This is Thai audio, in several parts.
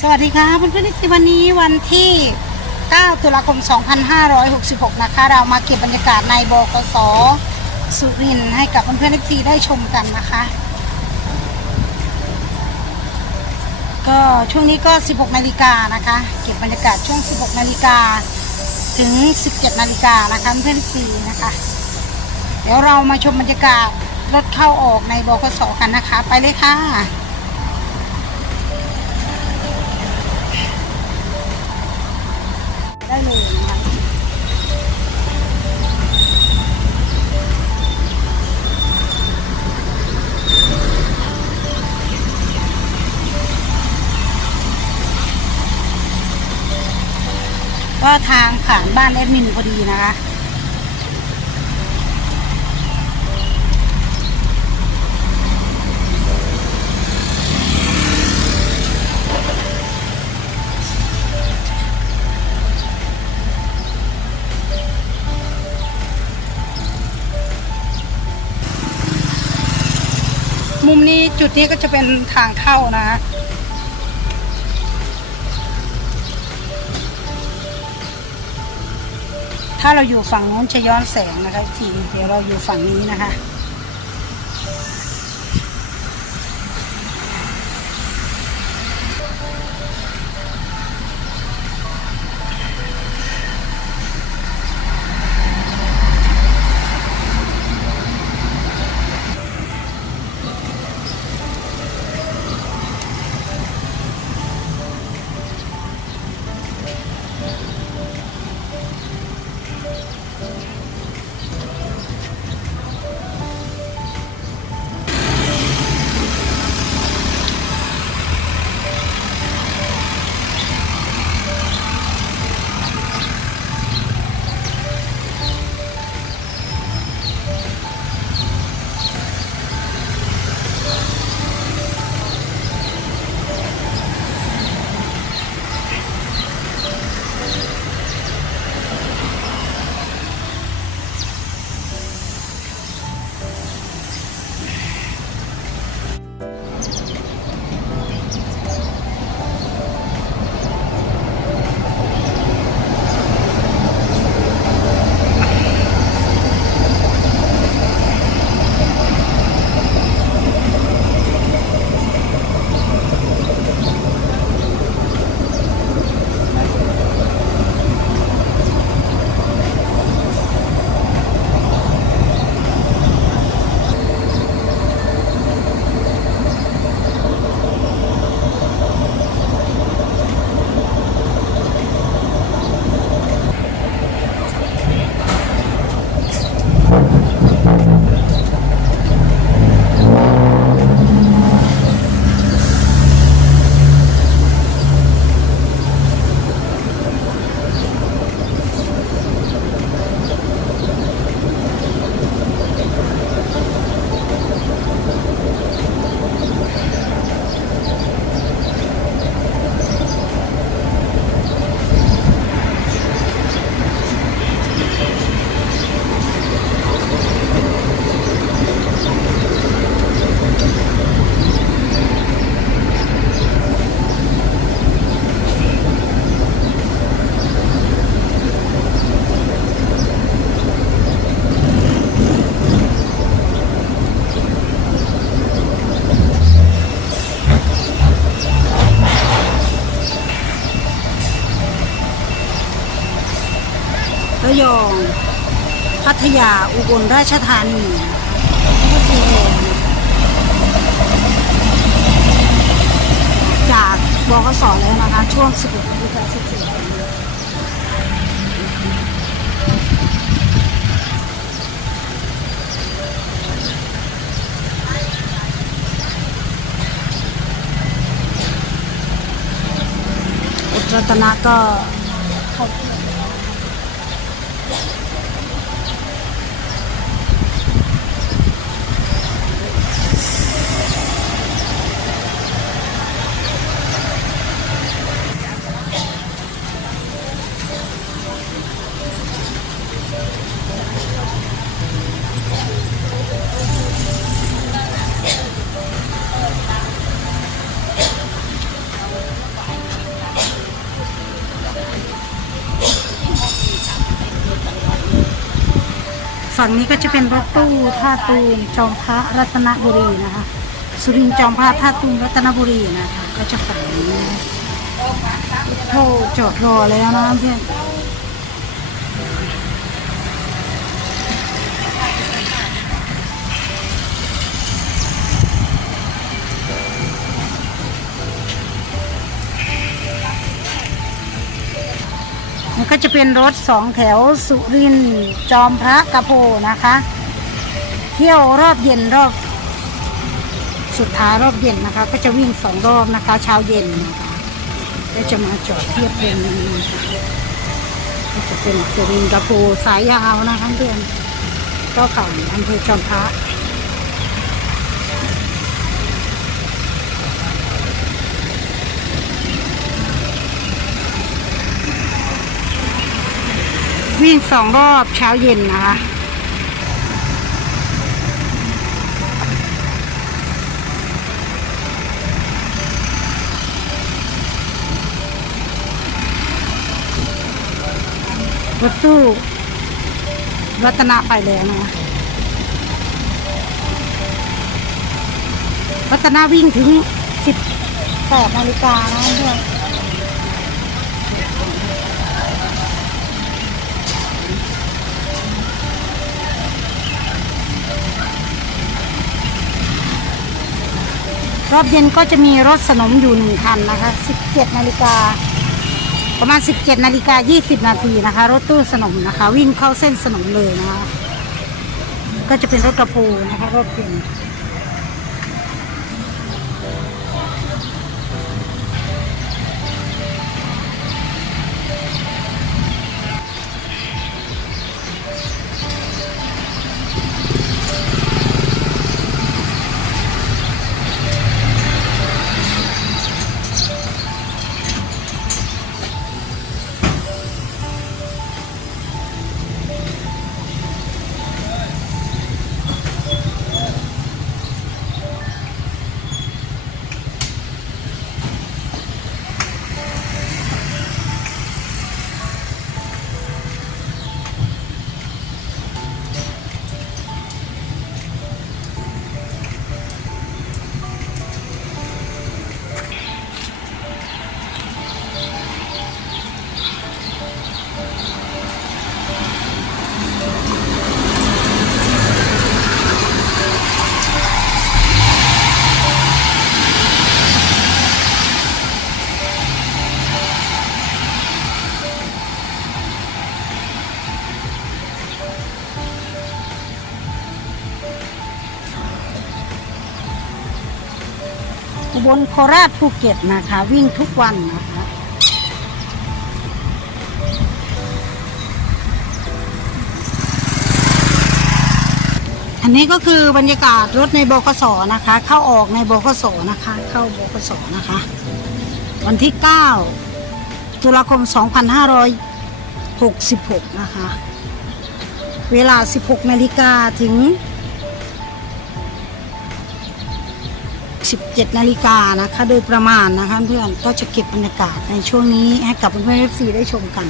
สวัสดีค่ะเพื่อนๆที่วันนี้วันที่ 9 ตุลาคม 2566 นะคะ เรามาเก็บบรรยากาศในบกสสุรินทร์ให้กับเพื่อนๆที่ได้ชมกันนะคะ ก็ช่วงนี้ก็ 16 นาฬิกานะคะ เก็บบรรยากาศช่วง 16 นาฬิกาถึง 17 นาฬิกานะคะเพื่อนๆที่นะคะ เดี๋ยวเรามาชมบรรยากาศรถเข้าออกในบกสกันนะคะ ไปเลยค่ะ ก็ทางผ่านบ้านแอดมินพอดีนะคะมุมนี้จุดนี้ก็จะเป็นทางเข้านะ ถ้าเราอยู่ฝั่งนู้นจะย้อนแสงนะคะทีเดี๋ยวเราอยู่ฝั่งนี้นะคะระ ทยาอุบลราชธานีจากบกสแล้วนะคะช่วง 11นาฬิกา14นาทีอุตรรัตนะก็เข้าข ฝั่งนี้ก็จะเป็นรถตู้ท่าตูมจอมพระรัตนบุรีนะคะ สุรินทร์จอมพระท่าตูมรัตนบุรีนะคะ ก็จะฝั่งนี้โทรจอดรอแล้วนะเพื่อน ก็จะเป็นรถสองแถวสุรินจอมพระกระโพนะคะ เที่ยวรอบเย็นรอบสุดท้ายรอบเย็นนะคะ ก็จะวิ่งสองรอบนะคะ เช้าเย็นนะคะก็จะมาจอดเทียบเรือนนี้นะคะก็จะเป็นสุรินทร์กระโพสายยาวนะคะเพื่อนก็ผ่านอำเภอจอมพระ วิ่งสองรอบเช้าเย็นนะคะ รถตู้รัตนะไปแล้วนะคะรัตนะวิ่งถึง 18นาฬิกานะเพื่อน รอบเย็นก็จะมีรถสนมอยู่หนึ่งคันนะคะ 17 นาฬิกาประมาณ 17 นาฬิกา 20 นาทีนะคะ รถตู้สนมนะคะ วิ่งเข้าเส้นสนมเลยนะคะ ก็จะเป็นรถกระปูนะคะรถเก่ง อุบลโคราชภูเก็ตนะคะ วิ่งทุกวันนะคะอันนี้ก็คือบรรยากาศรถในบกสนะคะ เข้าออกในบกสนะคะ เข้าบกสนะคะ วันที่ 9 ตุลาคม 2566 นะคะ เวลา 16 นาฬิกาถึง 17 นาฬิกานะคะ โดยประมาณนะคะเพื่อนก็จะเก็บบรรยากาศในช่วงนี้ให้กับเพื่อนๆ FC ได้ชมกัน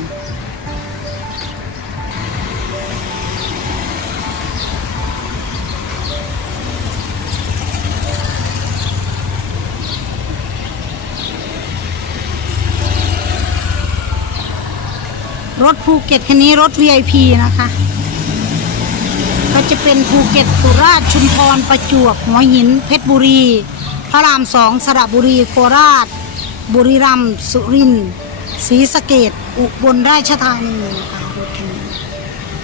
รถภูเก็ตคันนี้รถ VIP นะคะ ก็จะเป็นภูเก็ตสุราษฎร์ชุมพรประจวบหัวหินเพชรบุรี ระรามสองสระบุรีโคราช บุรีรัมย์สุรินทร์ศรีสะเกดอุบลราชธานีนะคะรถคันนี้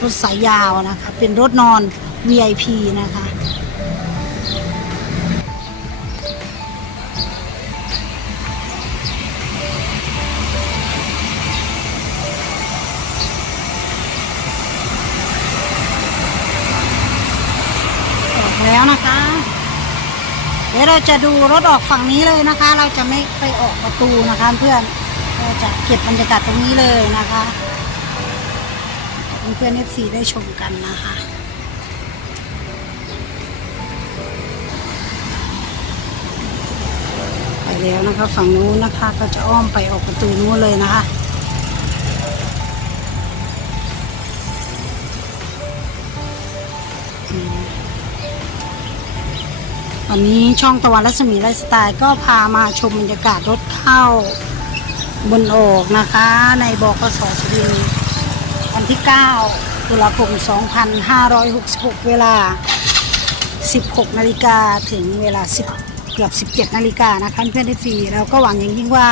รถสายยาวนะคะ เป็นรถนอน VIP นะคะ เราจะดูรถออกฝั่งนี้เลยนะคะ เราจะไม่ไปออกประตูนะคะ เพื่อนเราจะเก็บบรรยากาศตรงนี้เลยนะคะเพื่อนเอฟซีได้ชมกันนะคะไปแล้วนะคะ ฝั่งนู้นนะคะ ก็จะอ้อมไปออกประตูนู้นเลยนะคะ วันนี้ช่องตะวันรัศมีไลฟ์สไตล์ก็พามาชมบรรยากาศรถเข้าบนโอกนะคะ ในบกสสุรินทร์วันที่ 9 ตุลาคม 2566 เวลา 16 นาฬิกาถึงเวลา 10 เกือบ 17 นาฬิกานะคะเพื่อนเอฟซีเราก็หวังอย่างยิ่งว่า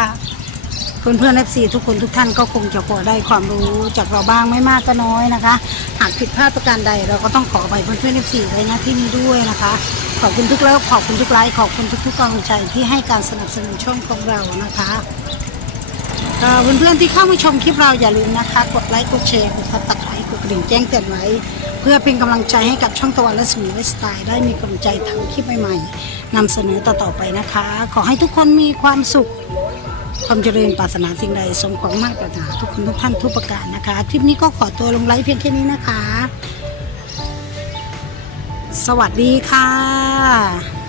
เพื่อนเพื่อนเอฟซีทุกคนทุกท่านก็คงจะพอได้ความรู้จากเราบ้างไม่มากก็น้อยนะคะ หากผิดพลาดประการใดเราก็ต้องขอไปเพื่อนเพื่อนเอฟซีไว้ณที่นี้ด้วยนะคะ ขอบคุณทุกเลิฟขอบคุณทุกไลค์ขอบคุณทุกๆกกำลังใจที่ให้การสนับสนุนช่องของเรานะคะเอ่อเพื่อนๆที่เข้ามาชมคลิปเราอย่าลืมนะคะ กดไลค์กดแชร์กดซับสไครต์กดกระดิ่งแจ้งเตือนไว้ เพื่อเป็นกำลังใจให้กับช่องตะวันและสมีไลฟ์สไตล์ได้มีกำลังใจทำคลิปใหม่ๆนำเสนอต่อๆไปนะคะ ขอให้ทุกคนมีความสุขความเจริญปรารถนาสิ่งใดสมของมากปรารถนาทุกคนทุกท่านทุกประการนะคะ คลิปนี้ก็ขอตัวลงไลฟ์เพียงแค่นี้นะคะ สวัสดีค่ะ